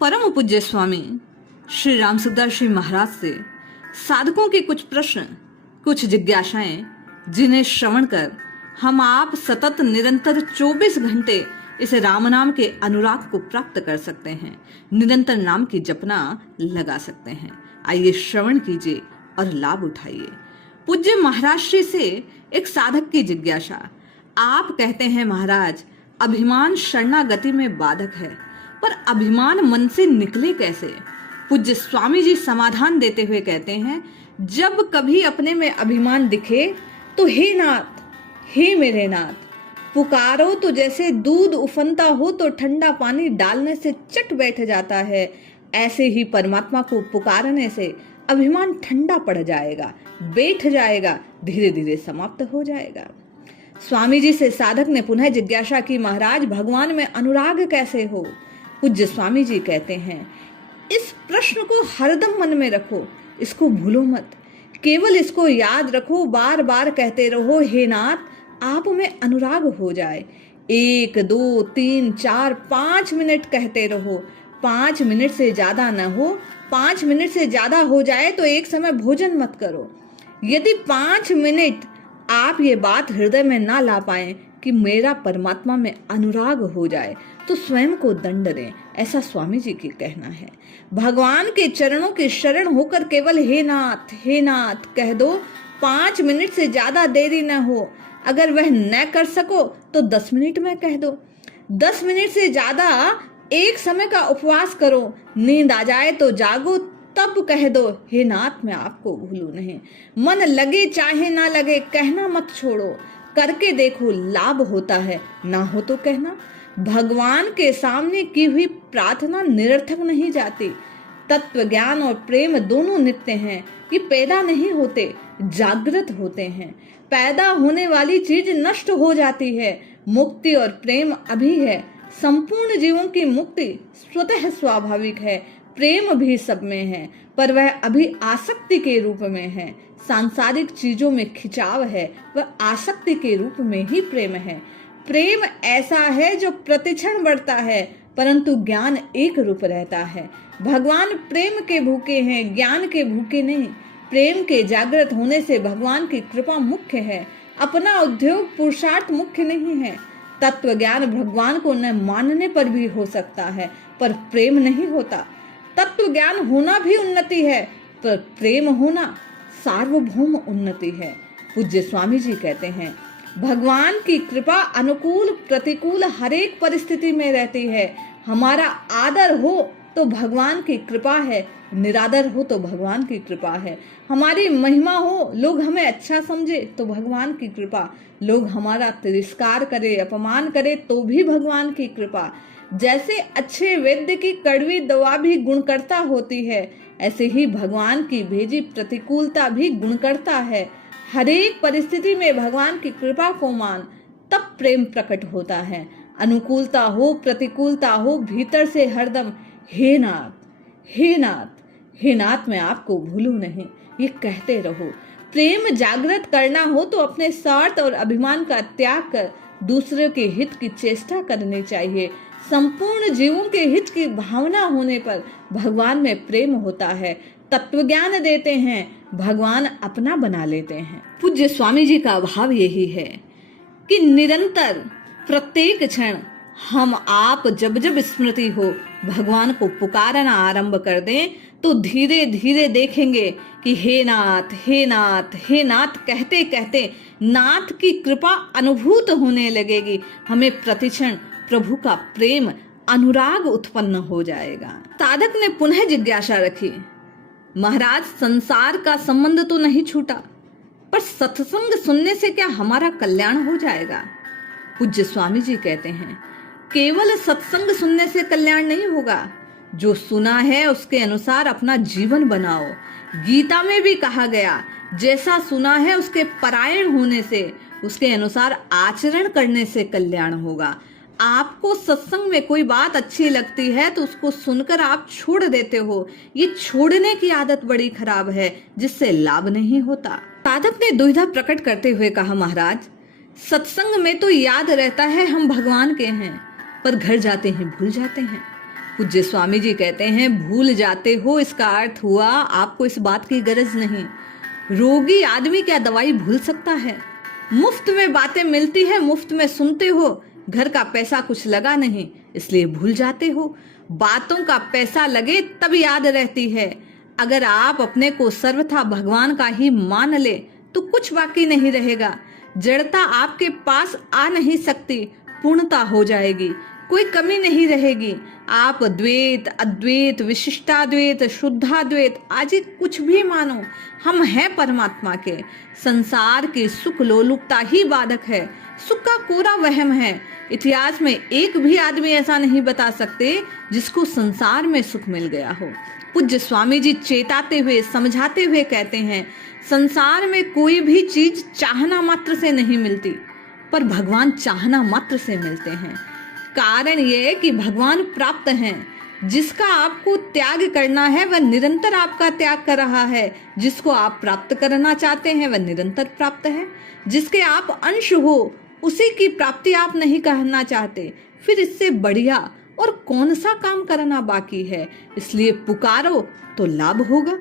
परम पूज्य स्वामी श्री राम सुखदास जी महाराज से साधकों के कुछ प्रश्न, कुछ जिज्ञासाएं, जिन्हें श्रवण कर हम आप सतत निरंतर 24 घंटे इस राम नाम के अनुराग को प्राप्त कर सकते हैं, निरंतर नाम की जपना लगा सकते हैं। आइए श्रवण कीजिए और लाभ उठाइए। पूज्य महाराज श्री से एक साधक की जिज्ञासा। आप कहते हैं महाराज, अभिमान शरणागति में बाधक है, पर अभिमान मन से निकले कैसे? पूज्य स्वामी जी समाधान देते हुए कहते हैं, जब कभी अपने में अभिमान दिखे तो हे नाथ, हे मेरे नाथ, पुकारो तो जैसे दूध उफनता हो तो ठंडा पानी डालने से चट बैठ जाता है, ऐसे ही परमात्मा को पुकारने से अभिमान ठंडा पड़ जाएगा, बैठ जाएगा, धीरे धीरे समाप्त हो जाएगा। स्वामी जी से साधक ने पुनः जिज्ञासा की, महाराज भगवान में अनुराग कैसे हो? पूज्य स्वामी जी कहते हैं, इस प्रश्न को हरदम मन में रखो, इसको भूलो मत, केवल इसको याद रखो, बार बार कहते रहो, हे नाथ आप में अनुराग हो जाए। 1 2 3 4 5 मिनट कहते रहो, 5 मिनट से ज्यादा न हो। 5 मिनट से ज्यादा हो जाए तो एक समय भोजन मत करो। यदि 5 मिनट आप ये बात हृदय में ना ला पाए कि मेरा परमात्मा में अनुराग हो जाए, तो स्वयं को दंड दें, ऐसा स्वामी जी की कहना है। भगवान के चरणों के शरण होकर केवल हे नाथ कह दो। 5 मिनट से ज्यादा देरी न हो। अगर वह न कर सको तो 10 मिनट में कह दो। 10 मिनट से ज्यादा एक समय का उपवास करो। नींद आ जाए तो जागो, तब कह दो, हे नाथ मैं आपको भूलू नहीं। मन लगे चाहे ना लगे, कहना मत छोड़ो, करके देखो, लाभ होता है, ना हो तो कहना। भगवान के सामने की हुई प्रार्थना निरर्थक नहीं जाती। तत्व ज्ञान और प्रेम दोनों नित्य हैं, ये पैदा नहीं होते, जागृत होते हैं। पैदा होने वाली चीज नष्ट हो जाती है, मुक्ति और प्रेम अभी है। संपूर्ण जीवों की मुक्ति स्वतः स्वाभाविक है, प्रेम भी सब में है, पर वह अभी आसक्ति के रूप में है। सांसारिक चीजों में खिंचाव है, वह आसक्ति के रूप में ही प्रेम है। प्रेम ऐसा है जो प्रतिक्षण बढ़ता है, परंतु ज्ञान एक रूप रहता है। भगवान प्रेम के भूखे हैं, ज्ञान के भूखे नहीं। प्रेम के जागृत होने से भगवान की कृपा मुख्य है, अपना उद्योग पुरुषार्थ मुख्य नहीं है। तत्व ज्ञान भगवान को न मानने पर भी हो सकता है, पर प्रेम नहीं होता। तत्व ज्ञान होना भी उन्नति है, पर प्रेम होना सार्वभौम उन्नति है। पूज्य स्वामी जी कहते हैं, भगवान की कृपा अनुकूल प्रतिकूल हर एक परिस्थिति में रहती है। हमारा आदर हो तो भगवान की कृपा है, निरादर हो तो भगवान की कृपा है। हमारी महिमा हो, लोग हमें अच्छा समझे तो भगवान की कृपा, लोग हमारा तिरस्कार करे, अपमान करे तो भी भगवान की कृपा। जैसे अच्छे वैद्य की कड़वी दवा भी गुणकर्ता होती है, ऐसे ही भगवान की भेजी प्रतिकूलता भी गुणकर्ता है। हर एक परिस्थिति में भगवान की कृपा को मान, तब प्रेम प्रकट होता है। अनुकूलता हो प्रतिकूलता हो, भीतर से हरदम हे नाथ, हे नाथ, हे नाथ मैं आपको भूलू नहीं, ये कहते रहो। प्रेम जागृत करना हो तो अपने स्वार्थ और अभिमान का त्याग कर दूसरे के हित की चेष्टा करनी चाहिए। संपूर्ण जीवों के हित की भावना होने पर भगवान में प्रेम होता है। तत्व ज्ञान देते हैं, भगवान अपना बना लेते हैं। पूज्य स्वामी जी का भाव यही है कि निरंतर प्रत्येक क्षण हम आप जब जब स्मृति हो भगवान को पुकारना आरंभ कर दें, तो धीरे धीरे देखेंगे कि हे नाथ, हे नाथ, हे नाथ कहते कहते नाथ की कृपा अनुभूत होने लगेगी। हमें प्रतिक्षण प्रभु का प्रेम अनुराग उत्पन्न हो जाएगा। साधक ने पुनः जिज्ञासा रखी, महाराज संसार का संबंध तो नहीं छूटा, पर सत्संग सुनने से क्या हमारा कल्याण हो जाएगा? पूज्य स्वामी जी कहते हैं, केवल सत्संग सुनने से कल्याण नहीं होगा, जो सुना है उसके अनुसार अपना जीवन बनाओ। गीता में भी कहा गया, जैसा सुना है उसके परायण होने से, उसके अनुसार आचरण करने से कल्याण होगा। आपको सत्संग में कोई बात अच्छी लगती है तो उसको सुनकर आप छोड़ देते हो, ये छोड़ने की आदत बड़ी खराब है, जिससे लाभ नहीं होता। साधक ने दुविधा प्रकट करते हुए कहा, महाराज सत्संग में तो याद रहता है हम भगवान के हैं, पर घर जाते हैं भूल जाते हैं। पूज्य स्वामी जी कहते हैं, भूल जाते हो इसका अर्थ हुआ आपको इस बात की गरज नहीं। रोगी आदमी क्या दवाई भूल सकता है? मुफ्त में बातें मिलती है, मुफ्त में सुनते हो, घर का पैसा कुछ लगा नहीं इसलिए भूल जाते हो। बातों का पैसा लगे तब याद रहती है। अगर आप अपने को सर्वथा भगवान का ही मान ले तो कुछ बाकी नहीं रहेगा। जड़ता आपके पास आ नहीं सकती, पूर्णता हो जाएगी, कोई कमी नहीं रहेगी। आप द्वैत, अद्वैत, विशिष्टाद्वैत, शुद्धाद्वैत आदि कुछ भी मानो, हम हैं परमात्मा के। संसार की सुख लोलुपता ही बाधक है, सुख का कोरा वहम है। इतिहास में एक भी आदमी ऐसा नहीं बता सकते जिसको संसार में सुख मिल गया हो। पूज्य स्वामी जी चेताते हुए, समझाते हुए कहते हैं, संसार में कोई भी चीज चाहना मात्र से नहीं मिलती, पर भगवान चाहना मात्र से मिलते हैं। कारण यह है कि भगवान प्राप्त हैं। जिसका आपको त्याग करना है वह निरंतर आपका त्याग कर रहा है, जिसको आप प्राप्त करना चाहते हैं वह निरंतर प्राप्त है। जिसके आप अंश हो उसी की प्राप्ति आप नहीं करना चाहते, फिर इससे बढ़िया और कौन सा काम करना बाकी है? इसलिए पुकारो तो लाभ होगा।